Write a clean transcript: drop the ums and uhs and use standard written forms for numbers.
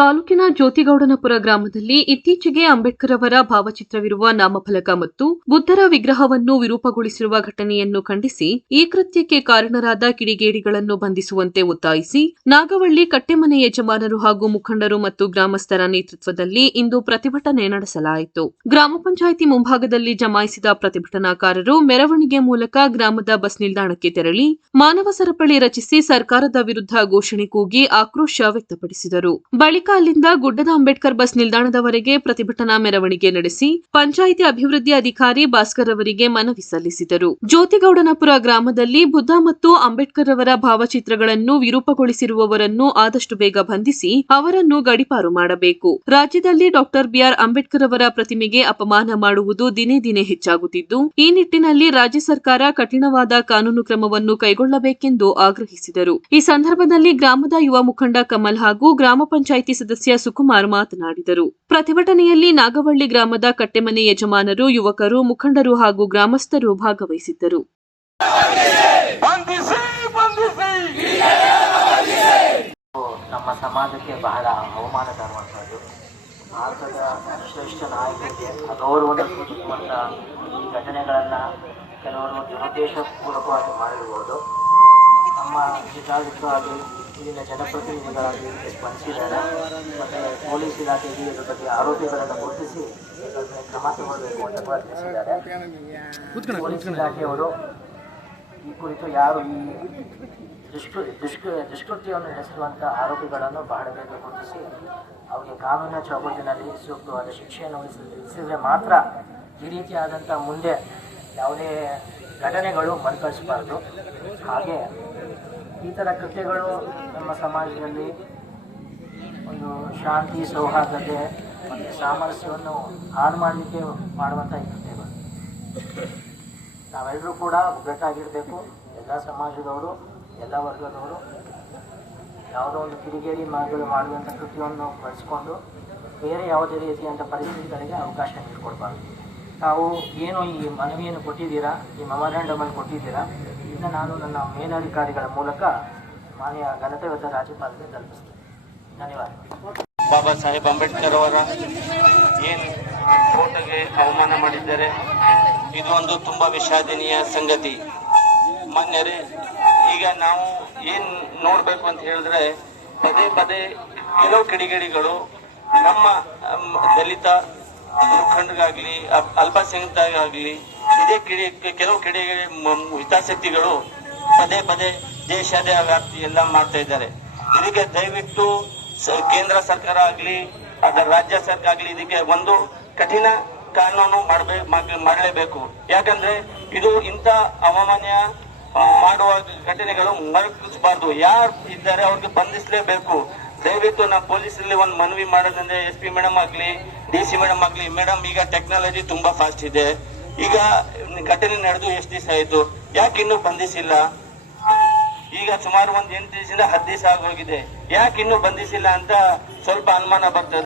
ತಾಲೂಕಿನ ಜ್ಯೋತಿಗೌಡನಪುರ ಗ್ರಾಮದಲ್ಲಿ ಇತ್ತೀಚೆಗೆ ಅಂಬೇಡ್ಕರ್ ಅವರ ಭಾವಚಿತ್ರವಿರುವ ನಾಮಫಲಕ ಮತ್ತು ಬುದ್ಧರ ವಿಗ್ರಹವನ್ನು ವಿರೂಪಗೊಳಿಸಿರುವ ಘಟನೆಯನ್ನು ಖಂಡಿಸಿ ಈ ಕೃತ್ಯಕ್ಕೆ ಕಾರಣರಾದ ಕಿಡಿಗೇಡಿಗಳನ್ನು ಬಂಧಿಸುವಂತೆ ಒತ್ತಾಯಿಸಿ ನಾಗವಳ್ಳಿ ಕಟ್ಟೆಮನೆ ಯಜಮಾನರು ಹಾಗೂ ಮುಖಂಡರು ಮತ್ತು ಗ್ರಾಮಸ್ಥರ ನೇತೃತ್ವದಲ್ಲಿ ಇಂದು ಪ್ರತಿಭಟನೆ ನಡೆಸಲಾಯಿತು. ಗ್ರಾಮ ಪಂಚಾಯಿತಿ ಮುಂಭಾಗದಲ್ಲಿ ಜಮಾಯಿಸಿದ ಪ್ರತಿಭಟನಾಕಾರರು ಮೆರವಣಿಗೆ ಮೂಲಕ ಗ್ರಾಮದ ಬಸ್ ನಿಲ್ದಾಣಕ್ಕೆ ತೆರಳಿ ಮಾನವ ಸರಪಳಿ ರಚಿಸಿ ಸರ್ಕಾರದ ವಿರುದ್ಧ ಘೋಷಣೆ ಕೂಗಿ ಆಕ್ರೋಶ ವ್ಯಕ್ತಪಡಿಸಿದರು. ಬಳಿಕ ಅಲ್ಲಿಂದ ಗುಡ್ಡದ ಅಂಬೇಡ್ಕರ್ ಬಸ್ ನಿಲ್ದಾಣದವರೆಗೆ ಪ್ರತಿಭಟನಾ ಮೆರವಣಿಗೆ ನಡೆಸಿ ಪಂಚಾಯಿತಿ ಅಭಿವೃದ್ಧಿ ಅಧಿಕಾರಿ ಭಾಸ್ಕರ್ ಅವರಿಗೆ ಮನವಿ ಸಲ್ಲಿಸಿದರು. ಜ್ಯೋತಿಗೌಡನಪುರ ಗ್ರಾಮದಲ್ಲಿ ಬುದ್ಧ ಮತ್ತು ಅಂಬೇಡ್ಕರ್ ಅವರ ಭಾವಚಿತ್ರಗಳನ್ನು ವಿರೂಪಗೊಳಿಸಿರುವವರನ್ನು ಆದಷ್ಟು ಬೇಗ ಬಂಧಿಸಿ ಅವರನ್ನು ಗಡೀಪಾರು ಮಾಡಬೇಕು. ರಾಜ್ಯದಲ್ಲಿ ಡಾಕ್ಟರ್ ಬಿಆರ್ ಅಂಬೇಡ್ಕರ್ ಅವರ ಪ್ರತಿಮೆಗೆ ಅಪಮಾನ ಮಾಡುವುದು ದಿನೇ ದಿನೇ ಹೆಚ್ಚಾಗುತ್ತಿದ್ದು, ಈ ನಿಟ್ಟಿನಲ್ಲಿ ರಾಜ್ಯ ಸರ್ಕಾರ ಕಠಿಣವಾದ ಕಾನೂನು ಕ್ರಮವನ್ನು ಕೈಗೊಳ್ಳಬೇಕೆಂದು ಆಗ್ರಹಿಸಿದರು. ಈ ಸಂದರ್ಭದಲ್ಲಿ ಗ್ರಾಮದ ಯುವ ಮುಖಂಡ ಕಮಲ್ ಹಾಗೂ ಗ್ರಾಮ ಪಂಚಾಯಿತಿ ಸದಸ್ಯ ಸುಕುಮಾರ್ ಮಾತನಾಡಿದರು. ಪ್ರತಿಭಟನೆಯಲ್ಲಿ ನಾಗವಳ್ಳಿ ಗ್ರಾಮದ ಕಟ್ಟೆಮನೆ ಯಜಮಾನರು, ಯುವಕರು, ಮುಖಂಡರು ಹಾಗೂ ಗ್ರಾಮಸ್ಥರು ಭಾಗವಹಿಸಿದ್ದರು. ನಮ್ಮ ಸಮಾಜಕ್ಕೆ ಬಹಳ ಅವಮಾನ ತರುವಂಥದ್ದು, ಭಾರತದ ಶ್ರೇಷ್ಠ ನಾಯಕರಿಗೆ ಅಗೌರವವನ್ನು ಸೂಚಿಸುವಂಥ ಈ ಘಟನೆಗಳನ್ನು ಕೆಲವರು ದುರುದ್ದೇಶಪೂರ್ವಕವಾಗಿ ಮಾಡಿರ್ಬೋದು. ನಮ್ಮ ಜಿಲ್ಲಾಧಿಕಾರಿ ಇಲ್ಲಿನ ಜನಪ್ರತಿನಿಧಿಗಳಾಗಿ ಸ್ಪಂದಿಸಿದ್ದಾರೆ ಮತ್ತು ಪೊಲೀಸ್ ಇಲಾಖೆಗೆ ಇದರ ಬಗ್ಗೆ ಆರೋಪಿಗಳನ್ನು ಗುರುತಿಸಿ ಕ್ರಮ ತಗೊಳ್ಬೇಕು ಅಂತ ಕೂಡ ತಿಳಿಸಿದ್ದಾರೆ. ಪೊಲೀಸ್ ಇಲಾಖೆಯವರು ಈ ಕುರಿತು ಯಾರು ಈ ದುಷ್ಕೃತ್ಯವನ್ನು ನಡೆಸಿರುವಂಥ ಆರೋಪಿಗಳನ್ನು ಬಹಳ ಬೇಗ ಗುರುತಿಸಿ ಅವರಿಗೆ ಕಾನೂನಿನ ಚೌಕಟ್ಟಿನಲ್ಲಿ ಸೂಕ್ತವಾದ ಶಿಕ್ಷೆಯನ್ನು ವಿಧಿಸಿದರೆ ಮಾತ್ರ ಈ ರೀತಿಯಾದಂಥ ಮುಂದೆ ಯಾವುದೇ ಘಟನೆಗಳು ಮರುಕಳಿಸಬಾರ್ದು. ಹಾಗೆ ಈ ಥರ ಕೃತ್ಯಗಳು ನಮ್ಮ ಸಮಾಜದಲ್ಲಿ ಒಂದು ಶಾಂತಿ, ಸೌಹಾರ್ದತೆ ಮತ್ತು ಸಾಮರಸ್ಯವನ್ನು ಹಾಳು ಮಾಡಲಿಕ್ಕೆ ಮಾಡುವಂಥ ಈ ಕೃತ್ಯಗಳು. ನಾವೆಲ್ಲರೂ ಕೂಡ ಒಗ್ಗಟ್ಟಾಗಿರಬೇಕು. ಎಲ್ಲ ಸಮಾಜದವರು, ಎಲ್ಲ ವರ್ಗದವರು ಯಾವುದೋ ಒಂದು ಕಿಡಿಗೇಡಿ ಮಾಡುವಂಥ ಕೃತ್ಯವನ್ನು ಬಳಸಿಕೊಂಡು ಬೇರೆ ಯಾವುದೇ ರೀತಿಯಂಥ ಪರಿಸ್ಥಿತಿಗಳಿಗೆ ಅವಕಾಶ ನೀಡಿಕೊಡ್ಬಾರ್ದು. ತಾವು ಏನು ಈ ಮನವಿಯನ್ನು ಕೊಟ್ಟಿದ್ದೀರಾ, ಈ ಮೆಮೊರಾಂಡಮನ್ನು ಕೊಟ್ಟಿದ್ದೀರಾ, ಇದನ್ನು ನಾನು ನನ್ನ ಮೇಲಧಿಕಾರಿಗಳ ಮೂಲಕ ಮಾನ್ಯ ಘನತೆಯುತ ರಾಜ್ಯಪಾಲರಿಗೆ ತಲುಪಿಸ್ತೇನೆ. ಧನ್ಯವಾದ. ಬಾಬಾ ಸಾಹೇಬ್ ಅಂಬೇಡ್ಕರ್ ಅವರ ಏನು ಫೋಟೋಗೆ ಅವಮಾನ ಮಾಡಿದ್ದಾರೆ, ಇದು ಒಂದು ತುಂಬ ವಿಷಾದನೀಯ ಸಂಗತಿ. ಮಾನ್ಯರೇ, ಈಗ ನಾವು ಏನು ನೋಡಬೇಕು ಅಂತ ಹೇಳಿದ್ರೆ, ಪದೇ ಪದೇ ಕೆಲವು ಕಿಡಿಗೇಡಿಗಳು ನಮ್ಮ ದಲಿತ ಮುಖಂಡರಿಗಾಗಲಿ ಅಲ್ಪಸಂಖ್ಯಾತರಿಗಾಗಲಿ ಇದೇ ಕೆಲವು ಹಿತಾಸಕ್ತಿಗಳು ಪದೇ ಪದೇ ದೇಶದ ವ್ಯಾಪ್ತಿ ಎಲ್ಲ ಮಾಡ್ತಾ ಇದ್ದಾರೆ. ಇದಕ್ಕೆ ದಯವಿಟ್ಟು ಕೇಂದ್ರ ಸರ್ಕಾರ ಆಗಲಿ ಅದರ ರಾಜ್ಯ ಸರ್ಕಾರ ಆಗಲಿ ಇದಕ್ಕೆ ಒಂದು ಕಠಿಣ ಕಾನೂನು ಮಾಡಲೇಬೇಕು. ಯಾಕಂದ್ರೆ ಇದು ಇಂಥ ಅವಮಾನ್ಯ ಮಾಡುವ ಘಟನೆಗಳು ಮರುಕಳಿಸಬಾರ್ದು. ಯಾರು ಇದ್ದಾರೆ ಅವ್ರಿಗೆ ಬಂಧಿಸಲೇಬೇಕು. ದಯವಿಟ್ಟು ನಾವು ಪೊಲೀಸರಲ್ಲಿ ಒಂದು ಮನವಿ ಮಾಡೋದಂದ್ರೆ SP ಮೇಡಮ್ ಆಗಲಿ, DC ಮೇಡಮ್ ಆಗಲಿ, ಮೇಡಮ್ ಈಗ ಟೆಕ್ನಾಲಜಿ ತುಂಬಾ ಫಾಸ್ಟ್ ಇದೆ. ಈಗ ಘಟನೆ ನಡೆದು ಎಷ್ಟು ದಿವಸ ಆಯ್ತು, ಯಾಕೆ ಇನ್ನೂ ಬಂಧಿಸಿಲ್ಲ? ಈಗ ಸುಮಾರು ಒಂದು 8 ದಿವಸದಿಂದ 10 ದಿವಸ ಆಗೋಗಿದೆ, ಯಾಕೆ ಇನ್ನೂ ಬಂಧಿಸಿಲ್ಲ ಅಂತ ಸ್ವಲ್ಪ ಅನುಮಾನ ಬರ್ತದೆ.